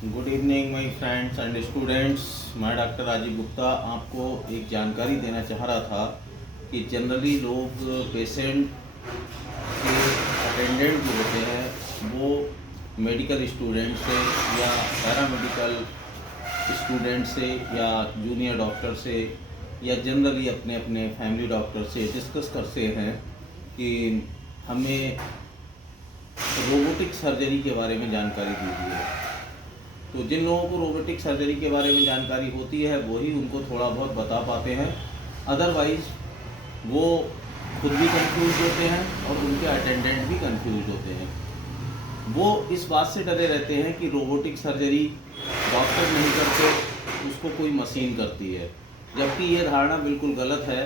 Good evening my friends and students. मैं doctor Rajiv Gupta आपको एक जानकारी देना चाह रहा था कि जनरली लोग पेशेंट के अटेंडेंट जो होते हैं वो मेडिकल स्टूडेंट से या पैरामेडिकल स्टूडेंट से या जूनियर डॉक्टर से या जनरली अपने अपने फैमिली डॉक्टर से डिस्कस करते हैं कि हमें रोबोटिक सर्जरी के बारे में जानकारी दीजिए। तो जिन लोगों को रोबोटिक सर्जरी के बारे में जानकारी होती है वही उनको थोड़ा बहुत बता पाते हैं, अदरवाइज़ वो खुद भी कंफ्यूज होते हैं और उनके अटेंडेंट भी कंफ्यूज होते हैं। वो इस बात से डरे रहते हैं कि रोबोटिक सर्जरी डॉक्टर नहीं करते, उसको कोई मशीन करती है, जबकि ये धारणा बिल्कुल गलत है।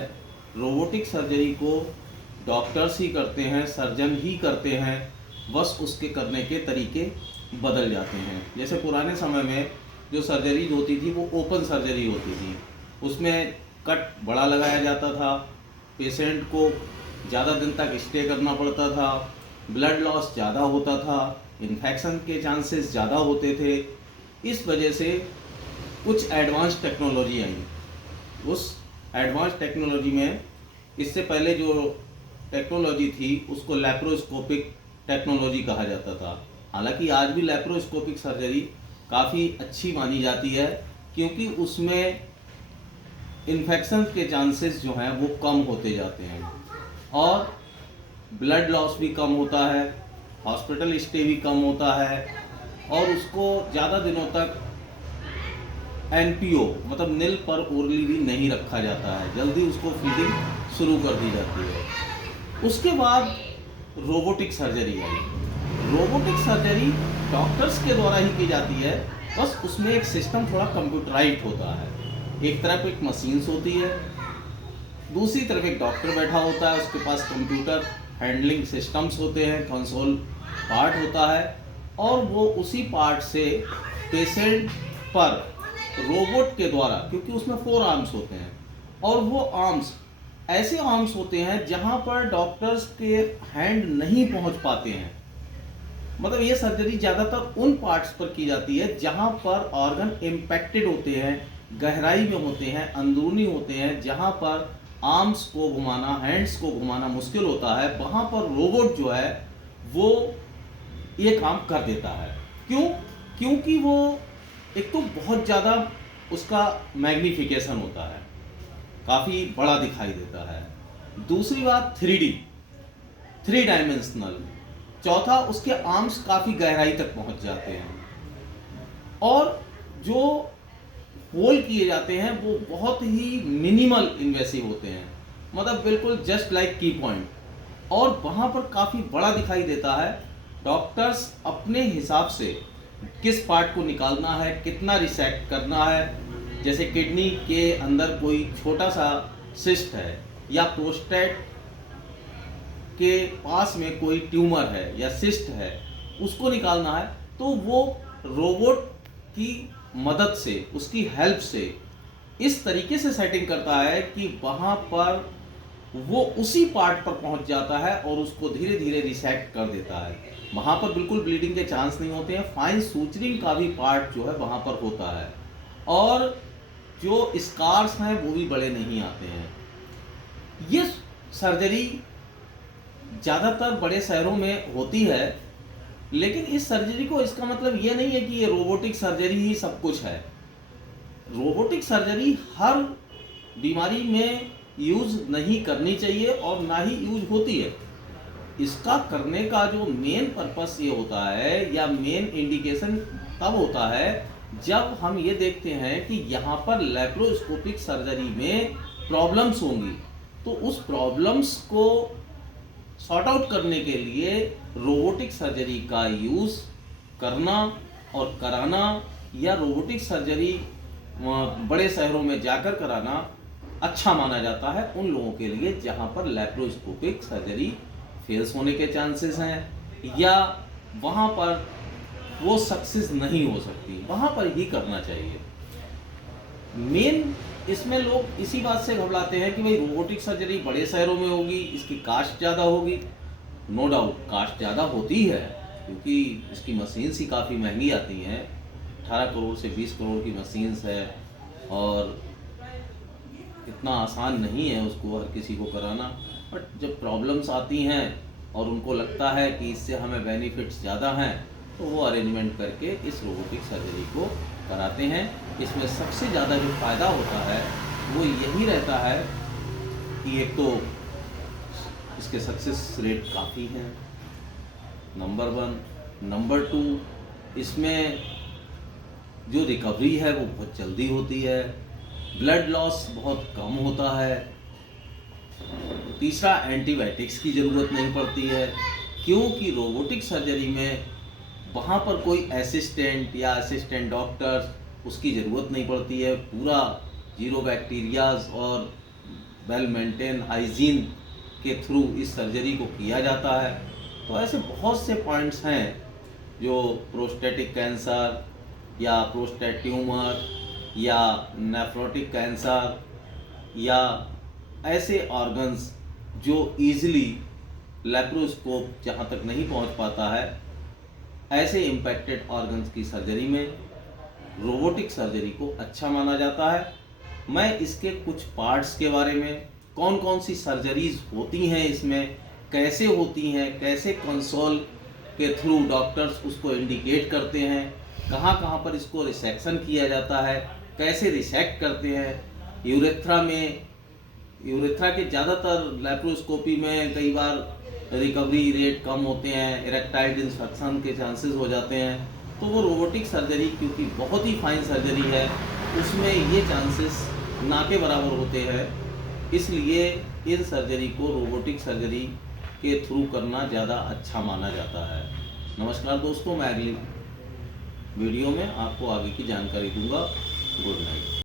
रोबोटिक सर्जरी को डॉक्टर्स ही करते हैं, सर्जन ही करते हैं, बस उसके करने के तरीके बदल जाते हैं। जैसे पुराने समय में जो सर्जरीज होती थी वो ओपन सर्जरी होती थी, उसमें कट बड़ा लगाया जाता था, पेशेंट को ज़्यादा दिन तक स्टे करना पड़ता था, ब्लड लॉस ज़्यादा होता था, इन्फेक्शन के चांसेस ज़्यादा होते थे। इस वजह से कुछ एडवांस टेक्नोलॉजी आई। उस एडवांस टेक्नोलॉजी में इससे पहले जो टेक्नोलॉजी थी उसको लैप्रोस्कोपिक टेक्नोलॉजी कहा जाता था। हालांकि आज भी लैप्रोस्कोपिक सर्जरी काफ़ी अच्छी मानी जाती है, क्योंकि उसमें इन्फेक्शन के चांसेस जो हैं वो कम होते जाते हैं और ब्लड लॉस भी कम होता है, हॉस्पिटल स्टे भी कम होता है और उसको ज़्यादा दिनों तक एनपीओ मतलब नील पर ओरली भी नहीं रखा जाता है, जल्दी उसको फीडिंग शुरू कर दी जाती है। उसके बाद रोबोटिक सर्जरी आई। रोबोटिक सर्जरी डॉक्टर्स के द्वारा ही की जाती है, बस उसमें एक सिस्टम थोड़ा कंप्यूटराइज्ड होता है। एक तरफ एक मशीन्स होती है, दूसरी तरफ एक डॉक्टर बैठा होता है, उसके पास कंप्यूटर हैंडलिंग सिस्टम्स होते हैं, कंसोल पार्ट होता है और वो उसी पार्ट से पेशेंट पर रोबोट के द्वारा, क्योंकि उसमें 4 आर्म्स होते हैं और वो आर्म्स ऐसे आर्म्स होते हैं जहाँ पर डॉक्टर्स के हैंड नहीं पहुँच पाते हैं। मतलब ये सर्जरी ज़्यादातर उन पार्ट्स पर की जाती है जहाँ पर ऑर्गन इम्पैक्टेड होते हैं, गहराई में होते हैं, अंदरूनी होते हैं, जहाँ पर आर्म्स को घुमाना, हैंड्स को घुमाना मुश्किल होता है। वहाँ पर रोबोट जो है वो ये काम कर देता है। क्यों? क्योंकि वो एक तो बहुत ज़्यादा उसका मैग्नीफिकेशन होता है, काफ़ी बड़ा दिखाई देता है। दूसरी बात 3D, 3 डायमेंशनल। चौथा, उसके आर्म्स काफ़ी गहराई तक पहुंच जाते हैं और जो होल किए जाते हैं वो बहुत ही मिनिमल इन्वेसिव होते हैं, मतलब बिल्कुल जस्ट लाइक की पॉइंट, और वहाँ पर काफ़ी बड़ा दिखाई देता है। डॉक्टर्स अपने हिसाब से किस पार्ट को निकालना है, कितना रिसेक्ट करना है, जैसे किडनी के अंदर कोई छोटा सा सिस्ट है या प्रोस्टेट के पास में कोई ट्यूमर है या सिस्ट है, उसको निकालना है, तो वो रोबोट की मदद से, उसकी हेल्प से इस तरीके से सेटिंग करता है कि वहाँ पर वो उसी पार्ट पर पहुँच जाता है और उसको धीरे धीरे रिसेक्ट कर देता है। वहाँ पर बिल्कुल ब्लीडिंग के चांस नहीं होते हैं, फाइन सूचरिंग का भी पार्ट जो है वहाँ पर होता है और जो स्कार्स हैं वो भी बड़े नहीं आते हैं। ये सर्जरी ज़्यादातर बड़े शहरों में होती है, लेकिन इस सर्जरी को, इसका मतलब ये नहीं है कि ये रोबोटिक सर्जरी ही सब कुछ है। रोबोटिक सर्जरी हर बीमारी में यूज़ नहीं करनी चाहिए और ना ही यूज होती है। इसका करने का जो मेन पर्पस ये होता है या मेन इंडिकेशन तब होता है जब हम ये देखते हैं कि यहाँ पर लैप्रोस्कोपिक सर्जरी में प्रॉब्लम्स होंगी, तो उस प्रॉब्लम्स को सॉर्ट आउट करने के लिए रोबोटिक सर्जरी का यूज़ करना और कराना या रोबोटिक सर्जरी बड़े शहरों में जाकर कराना अच्छा माना जाता है उन लोगों के लिए जहां पर लैप्रोस्कोपिक सर्जरी फेल्स होने के चांसेस हैं या वहां पर वो सक्सेस नहीं हो सकती, वहां पर ही करना चाहिए। मेन इसमें लोग इसी बात से घबराते हैं कि भाई रोबोटिक सर्जरी बड़े शहरों में होगी, इसकी कास्ट ज़्यादा होगी। नो डाउट कास्ट ज़्यादा होती है, क्योंकि इसकी मशीन्स ही काफ़ी महंगी आती हैं, 18 करोड़ से 20 करोड़ की मशीन्स है और इतना आसान नहीं है उसको हर किसी को कराना। बट जब प्रॉब्लम्स आती हैं और उनको लगता है कि इससे हमें बेनिफिट्स ज़्यादा हैं तो वो अरेंजमेंट करके इस रोबोटिक सर्जरी को कराते हैं। इसमें सबसे ज़्यादा जो फ़ायदा होता है वो यही रहता है कि एक तो इसके सक्सेस रेट काफ़ी हैं, नंबर 1। नंबर 2, इसमें जो रिकवरी है वो बहुत जल्दी होती है, ब्लड लॉस बहुत कम होता है। तीसरा, एंटीबायोटिक्स की ज़रूरत नहीं पड़ती है, क्योंकि रोबोटिक सर्जरी में वहाँ पर कोई असिस्टेंट या असिस्टेंट डॉक्टर्स उसकी ज़रूरत नहीं पड़ती है। पूरा जीरो बैक्टीरियाज और वेल मेंटेन हाइजीन के थ्रू इस सर्जरी को किया जाता है। तो ऐसे बहुत से पॉइंट्स हैं जो प्रोस्टेटिक कैंसर या प्रोस्टेट ट्यूमर या नेफ्रोटिक कैंसर या ऐसे ऑर्गन्स जो ईजिली लेप्रोस्कोप जहाँ तक नहीं पहुँच पाता है, ऐसे इम्पैक्टेड ऑर्गन्स की सर्जरी में रोबोटिक सर्जरी को अच्छा माना जाता है। मैं इसके कुछ पार्ट्स के बारे में, कौन कौन सी सर्जरीज होती हैं इसमें, कैसे होती हैं, कैसे कंसोल के थ्रू डॉक्टर्स उसको इंडिकेट करते हैं, कहाँ कहाँ पर इसको रिसेक्शन किया जाता है, कैसे रिसेक्ट करते हैं, यूरेथ्रा के ज़्यादातर लेप्रोस्कोपी में कई बार रिकवरी रेट कम होते हैं, इरेक्टाइल डिसफंक्शन के चांसेस हो जाते हैं। तो वो रोबोटिक सर्जरी क्योंकि बहुत ही फाइन सर्जरी है, उसमें ये चांसेस ना के बराबर होते हैं, इसलिए इन सर्जरी को रोबोटिक सर्जरी के थ्रू करना ज़्यादा अच्छा माना जाता है। नमस्कार दोस्तों, मैं अगली वीडियो में आपको आगे की जानकारी दूंगा। Good night.